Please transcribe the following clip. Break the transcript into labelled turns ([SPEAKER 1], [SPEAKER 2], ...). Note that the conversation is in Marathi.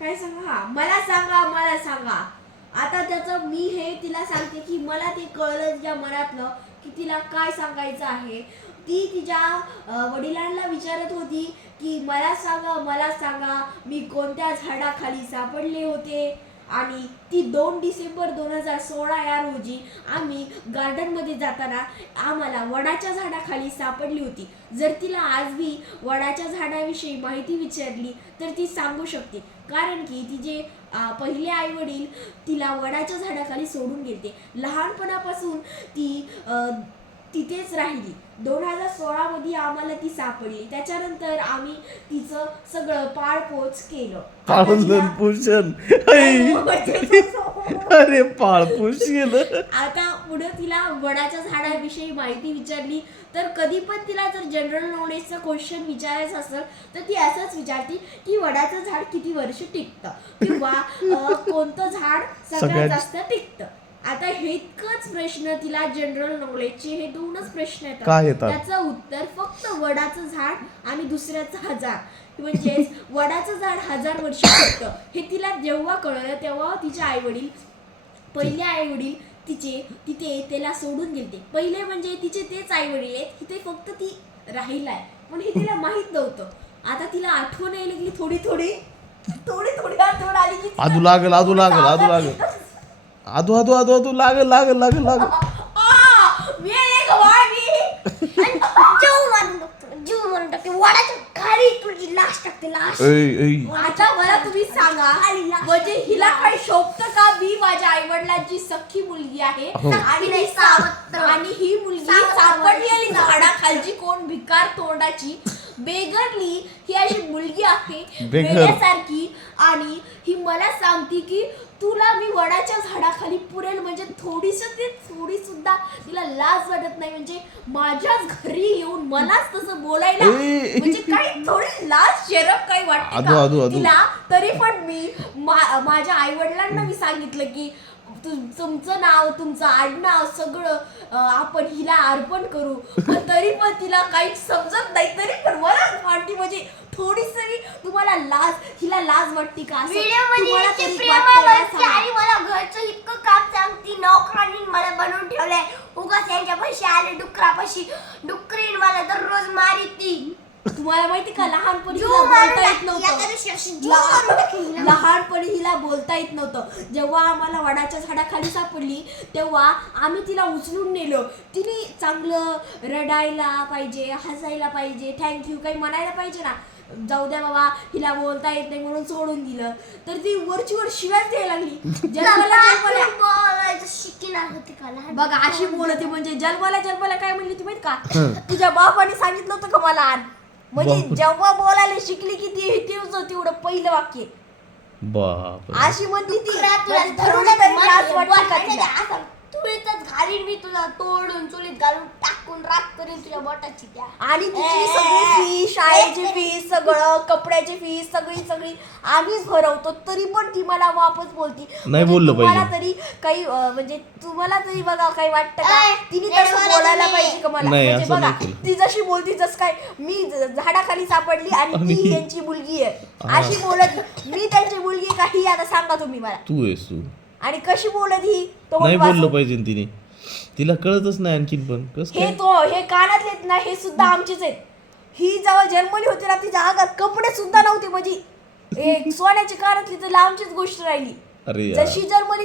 [SPEAKER 1] काय सांगा? मला सांगा मला सांगा. आता त्याचं मी हे तिला सांगते की मला ते कळलं तिच्या मनातलं की तिला काय सांगायचं आहे. ती तिच्या वडिलांना विचारत होती की मला सांगा मला सांगा मी कोणत्या झाडाखाली सापडले होते? आणि ती दोन डिसेंबर दोन हजार सोळा या रोजी आम्ही गार्डनमध्ये जाताना आम्हाला वडाच्या झाडाखाली सापडली होती. जर तिला आज मी वडाच्या झाडाविषयी माहिती विचारली तर ती सांगू शकते. कारण की तिचे पहिले आई वडील तिला वडाच्या झाडाखाली सोडून गेले लहानपणापासून ती तिथेच राहिली. दोन हजार सोळामध्ये आम्हाला ती सापडली. त्याच्यानंतर आम्ही तिचं सगळं पाळपोच केलं. आता
[SPEAKER 2] पोषण.
[SPEAKER 1] आता
[SPEAKER 2] अरे पाळपोष केलं.
[SPEAKER 1] पुढे तिला वडाच्या झाडाविषयी माहिती विचारली. तर कधी पण तिला जर जनरल नॉलेजचा क्वेश्चन विचारायचा असेल तर ती असंच विचारते की वडाचं झाड किती वर्ष टिकतं? किंवा अं, कोणतं झाड सगळ्यात
[SPEAKER 2] सगळ्यात-
[SPEAKER 1] जास्त टिकतं? आता हे इतकंच प्रश्न तिला जनरल नॉलेजचे हे दोनच प्रश्न
[SPEAKER 2] काय येतात?
[SPEAKER 1] त्याचं उत्तर फक्त वडाचं झाड आणि दुसऱ्याचं हजार. म्हणजेच वडाचं झाड हजार वर्ष टिकतं हे तिला जेव्हा कळलं तेव्हा तिचे आई वडील पहिले आई वडील तिचे तिथे त्याला सोडून गेलते. पहिले म्हणजे तिचे तेच आई वडील आहेत तिथे फक्त ती राहिलाय पण हे तिला माहीत नव्हतं. आता तिला आठवण यायला लागली थोडी थोडी थोडी थोडी आठवण आली की तिला-
[SPEAKER 2] आदू लागल आदू लागल आदू लागल. आदू आदू आदू आदू
[SPEAKER 3] टाकते लाश.
[SPEAKER 2] ऐ ऐ.
[SPEAKER 1] आता मला तुम्ही सांगा म्हणजे हिला काय शोभतं का? मी माझ्या आई वडिलांची सख्खी मुलगी आहे.
[SPEAKER 2] हो.
[SPEAKER 1] आणि
[SPEAKER 3] नाही,
[SPEAKER 1] ही
[SPEAKER 3] सावत्र.
[SPEAKER 1] आणि ही मुलगी सापडलेली झाडाखालची कोण? भिकार तोंडाची. बेगरली ही अशी मुलगी आहे.
[SPEAKER 2] बेगर.
[SPEAKER 1] वेड्यासारखी आणि ही मला सांगते की तुला मी वडाच्या झाडाखाली पुरेल म्हणजे थोडीस ते थोडी सुद्धा तिला लाज वाटत नाही म्हणजे माझ्याच घरी येऊन मलाच तसं बोलायला. म्हणजे काही थोडी लाज शरम काही वाटते. तिला तरी पण मी माझ्या आई वडिलांना मी सांगितलं की तुमचं नाव तुमचं आडनाव सगळं आपण हिला अर्पण करू पण तरी पण तिला काही समजत नाही तरी पण मला वाटते म्हणजे थोडीशी तुम्हाला लाज हिला लाज वाटते का असं?
[SPEAKER 3] व्हिडिओ
[SPEAKER 1] तुम्हाला
[SPEAKER 3] मध्ये
[SPEAKER 1] तरी का
[SPEAKER 3] वाटते
[SPEAKER 1] सांगा?
[SPEAKER 3] मला घरचं इतकं काम सांगती नोकरांनी मला बनवून ठेवलंय. उगाच यांच्यापाशी आले डुकरापाशी. डुकरीन मला दररोज मारिती.
[SPEAKER 1] तुम्हाला माहिती का लहानपणी हिला बोलता येत. नव्हतं. लहानपणी हिला बोलता येत नव्हतं. जेव्हा आम्हाला वडाच्या झाडाखाली सापडली तेव्हा आम्ही तिला उचलून नेलो. तिने चांगलं रडायला पाहिजे हसायला पाहिजे थँक्यू काही म्हणायला पाहिजे ना. जाऊ द्या बाबा हिला बोलता येत नाही म्हणून सोडून दिलं. तर ती वरची वर शिव्याच द्यायला लागली. जन्माला बघा अशी बोलते म्हणजे जन्माला जन्माला काय म्हणली ती माहीत का? तुझ्या बापाने सांगितलं होतं का मला म्हणजे. जेव्हा बोलायला शिकली की ती तेच तेवढं पहिलं वाक्य.
[SPEAKER 2] बाप
[SPEAKER 1] अशी म्हणली ती.
[SPEAKER 3] तुला
[SPEAKER 1] म्हणजे
[SPEAKER 3] धरून
[SPEAKER 1] थोडी तरी लाज
[SPEAKER 3] मारीन,
[SPEAKER 1] वाटते का
[SPEAKER 3] बोटाने
[SPEAKER 1] तिला?
[SPEAKER 3] असं तुळीतच घालीन मी तुला तोडून चुलीत घालून टाकून राख करीन तुझ्या बोटाची त्या.
[SPEAKER 1] आणि तिची सगळी फी शाळेची फीस सगळं कपड्याची फीस सगळी सगळी आम्हीच भरवतो. तरी पण ती मला वापस बोलती. म्हणजे
[SPEAKER 2] बोललं
[SPEAKER 1] तुम्हाला
[SPEAKER 2] पाहिजे.
[SPEAKER 1] तरी काही अं, म्हणजे तुम्हाला तरी बघा काही वाटतं का?
[SPEAKER 3] ऐ,
[SPEAKER 1] तिने तसं
[SPEAKER 3] बोलायला
[SPEAKER 1] बोलायला
[SPEAKER 3] नाही.
[SPEAKER 1] पाहिजे का मला?
[SPEAKER 2] नाही,
[SPEAKER 1] म्हणजे
[SPEAKER 2] असं
[SPEAKER 1] बघा
[SPEAKER 2] नाही केलं.
[SPEAKER 1] ती जशी बोलती जस काय मी ज- झाडाखाली सापडली आणि ती
[SPEAKER 2] ही-
[SPEAKER 1] यांची मुलगी आहे.
[SPEAKER 2] हा.
[SPEAKER 1] अशी बोलत मी त्यांची मुलगी काही आता सांगा तुम्ही मला.
[SPEAKER 2] तू आहेस तू.
[SPEAKER 1] आणि कशी बोलत ही? तो
[SPEAKER 2] नाही. बोललं पाहिजे तिने. तिला कळतच नाही आणखीन पण. कस
[SPEAKER 1] हे
[SPEAKER 2] काय?
[SPEAKER 1] तो हे कानातले आहेत ना हे सुद्धा आमचेच आहेत. ही जेव्हा जन्मली होती ना तिच्या अंगात कपडे सुद्धा नव्हते म्हणजे एक सोन्याची कानातली तर लांबचीच गोष्ट राहिली.
[SPEAKER 2] अरे यार.
[SPEAKER 1] जशी जन्मली